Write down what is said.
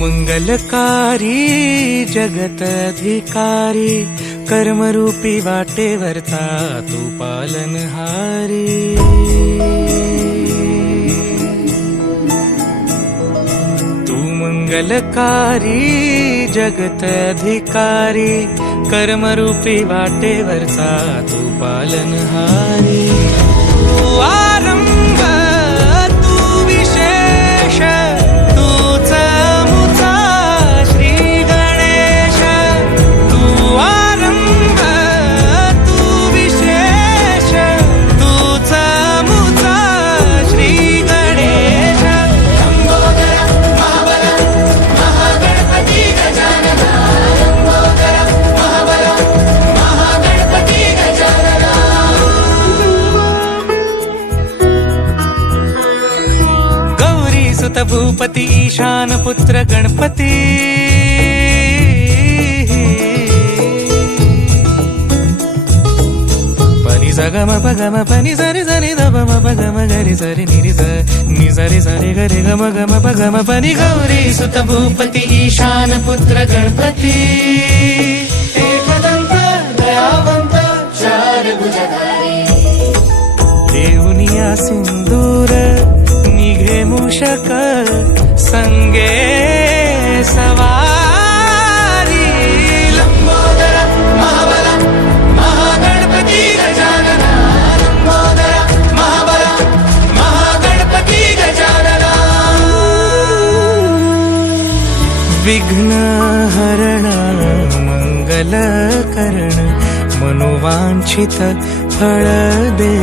मंगलकारी जगत अधिकारी, कर्मरूपी वाटेवरचा तू पालनहारी। तू मंगलकारी जगत अधिकारी, कर्मरूपी वाटेवरचा तू पालनहारी। तू आरंभ तू विशेष, तूच मुचा श्री गणेश। तू आरंभ तू विशेष, तूच मुचा श्री गणेश। लंबोदर महाबल महागणपती गजानना, लंबोदर महाबल महागणपती गजानना। गौरी सुत भूपती ईशान पुत्र गणपती, पनी सगम पगम पनी सरी सरी दम पगम गरी सरी निरी नि सरी सरी गरी गम गम पगम पनी। गौरी सुत भूपती ईशान पुत्र गणपती, एकदंत दयावंत चार भुजधारी। देऊनिया सिंदूर निघे मूषक, संगे सवारी। लंबोदर महाबल महागणपती गजानना, लंबोदर महाबल महागणपती गजानना। विघ्न हरण मंगल करण, मनोवांछित फळ दे।